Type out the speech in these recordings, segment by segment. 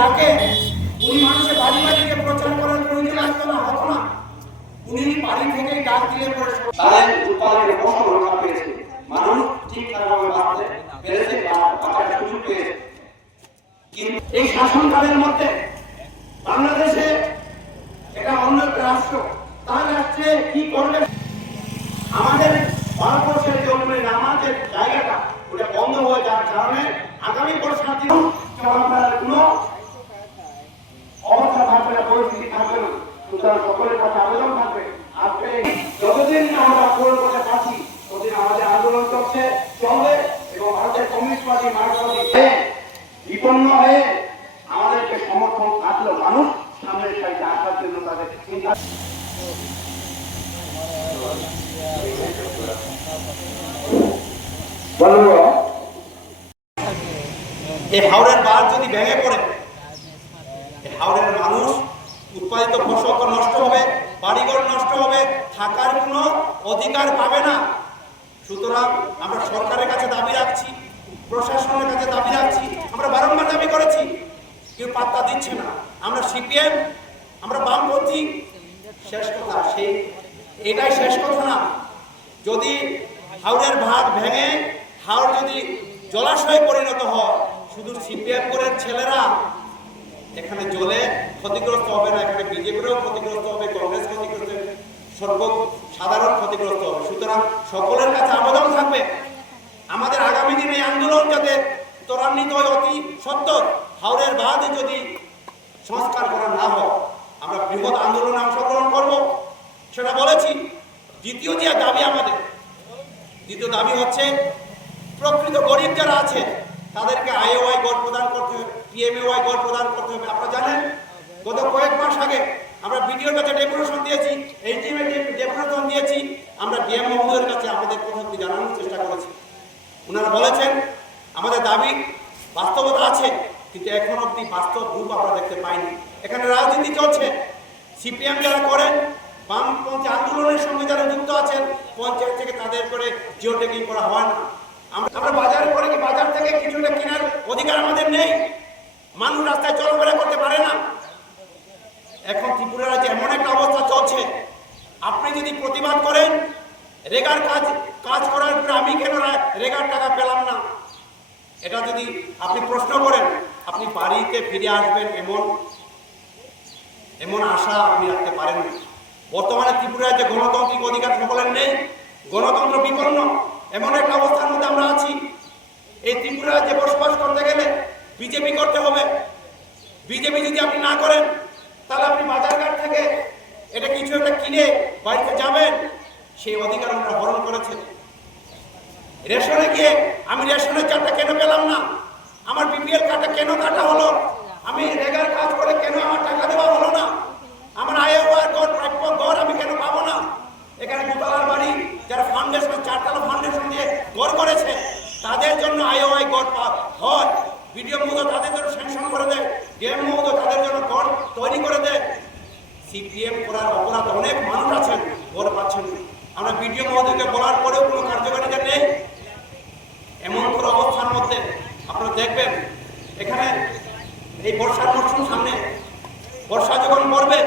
ডাকে উনি মানুষের বাড়ি বাড়িতে প্রচার করার প্রয়োজন আসতো না, হতো না। উনি বাড়ি থেকেই ডাক দিলে পরে তাদের উৎপাদনের ফসল রক্ষা পেয়েছে, মানুষ ঠিকঠাকভাবে বাঁচতে পেরেছে বা বাঁচার সুযোগ পেয়েছে। কিন্তু এই শাসনকালের মধ্যে বাংলাদেশে এটা অন্য একটা রাষ্ট্র, তার রাষ্ট্রে কি করবে? আমাদের ভারতবর্ষের যে উন্নয়ন, আমাদের জায়গাটা ওটা বন্ধ হয়ে যাওয়ার কারণে আগামী বর্ষার দিন চলাফেরার কোনো অবস্থা থাকবে না, পরিস্থিতি থাকবে না। সুতরাং সকলের কাছে আবেদন থাকবে, আপনি যতদিন আমরা পূরণ করতে পারছি ততদিন আমাদের আন্দোলন চলবে এবং ভারতের কমিউনিস্ট পার্টি মার্ক্সবাদী বিপন্ন হয়ে আমাদেরকে সমর্থন থাকলো মানুষ সামনের সাইডে আসার জন্য তাদের চিন্তা। এই হাওড়ের বাঁধ যদি ভেঙে পড়ে, হাওড়ের মানুষ উৎপাদিত ফসল নষ্ট হবে, বাড়িঘর নষ্ট হবে, থাকার কোনো অধিকার পাবে না। সুতরাং আমরা সরকারের কাছে দাবি রাখছি, প্রশাসনের কাছে দাবি রাখছি, আমরা বারংবার দাবি করেছি, কেউ পাত্তা দিচ্ছে না। আমরা সিপিএম, আমরা বামপন্থী, শেষ কথা সেই এটাই শেষ কথা না। যদি হাওড়ের বাঁধ ভেঙে হাওড় যদি জলাশয়ে পরিণত হয়, শুধু সিপিএম করের ছেলেরা এখানে জলে ক্ষতিগ্রস্ত হবে না, এখানে বিজেপিরও ক্ষতিগ্রস্ত হবে, কংগ্রেস ক্ষতিগ্রস্ত হবে, সাধারণ ক্ষতিগ্রস্ত হবে। সুতরাং সকলের কাছে আবেদন থাকবে, আমাদের আগামী দিনে এই আন্দোলন যাতে ত্বরান্বিত হয় অতি সত্বর। হাওড়ের বাঁধ যদি সংস্কার করা না হয়, আমরা বৃহৎ আন্দোলনে অংশগ্রহণ করব, সেটা বলেছি। দ্বিতীয় যে দাবি আমাদের, দ্বিতীয় দাবি হচ্ছে প্রকৃত গরিব যারা আছে তাদেরকে আইওআই গড় প্রদান করতে হবে, পিএমএওয়াই গড় প্রদান করতে হবে। আপনারা জানেন গত কয়েক মাস আগে আমরা বিডিওর কাছে ডেপুটেশন দিয়েছি, এইচডিএম ডেপুটেশন দিয়েছি, আমরা ডিএম মহোদয়ের কাছে আমাদের কথাগুলি জানানোর চেষ্টা করেছি। ওনারা বলেছেন আমাদের দাবি বাস্তবতা আছে, কিন্তু এখন অব্দি বাস্তব রূপ আমরা দেখতে পাইনি। এখানে রাজনীতি চলছে, সিপিএম যারা করেন, বামপন্থী আন্দোলনের সঙ্গে যারা যুক্ত আছেন, পঞ্চায়েত থেকে তাদের করে জিও ট্যাগিং করা হয় না। আমরা বাজারে করে কি বাজার থেকে কিছুটা কেনার অধিকার আমাদের নেই? মানুষ রাস্তায় চলাফেরা করতে পারে না। এখন ত্রিপুরা রাজ্যে এমন একটা অবস্থা চলছে, আপনি যদি প্রতিবাদ করেন রেগার কাজ করার পরে আমি কেন রেগার টাকা পেলাম না, এটা যদি আপনি প্রশ্ন করেন, আপনি বাড়িতে ফিরে আসবেন এমন আশা আপনি রাখতে পারেন না। বর্তমানে ত্রিপুরা রাজ্যে গণতান্ত্রিক অধিকার সকলের নেই, গণতন্ত্র বিপন্ন এমন একটা অবস্থার মধ্যে আমরা আছি। এই ত্রিপুরা রাজ্যে বসবাস করতে গেলে বিজেপি করতে হবে। বিজেপি যদি আপনি না করেন, তাহলে আপনি বাজারঘাট থেকে এটা কিছু একটা কিনে বাড়িতে যাবেন, সেই অধিকার আমরা হরণ করেছে। রেশনে গিয়ে আমি রেশনের চারটা কেন পেলাম না, আমার বিপিএল কার্ডটা কেন কাটা হলো, আমি রেগার কাজ করে কেন আমার টাকা দেওয়া হলো না, আমার আইওআই গড় প্রাপ্য গড় আমি কেন পাবো না। এখানে দুতলার বাড়ি যারা ফাউন্ডেশন, চারতলা ফাউন্ডেশন দিয়ে গড় করেছে, তাদের জন্য আইওআই গড় হয়, বিডিও মহোদয় তাদের জন্য স্যাংশন করে দেয়, ডিএম মহোদয় তাদের জন্য গড় তৈরি করে দেয়। সিপিএম করার অপরাধ অনেক মানুষ আছেন, গড় পাচ্ছেন। আমরা বিডিও মহোদয়কে বলার পরেও কোনো কার্যকারিতা নেই। এমন কোনো অবস্থার মধ্যে আপনারা দেখবেন, এখানে এই বর্ষার মরশুম সামনে, বর্ষা যখন পড়বে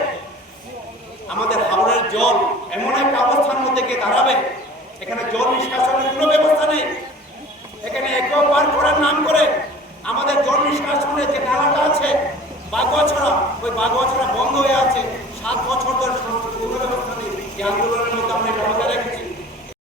আমাদের হাওড়ের জল এমন একটা অবস্থার মধ্যে গিয়ে দাঁড়াবে, এখানে জল নিষ্কাশনের কোনো ব্যবস্থা নেই। এখানে একবার করার নাম করে আমাদের জল নিষ্কাশনের যে নালাটা আছে বাগোয়াছড়া, ওই বাগোয়াছড়া বন্ধ হয়ে আছে। 7 বছর ধরে কোনো ব্যবস্থা নেই। এই আন্দোলন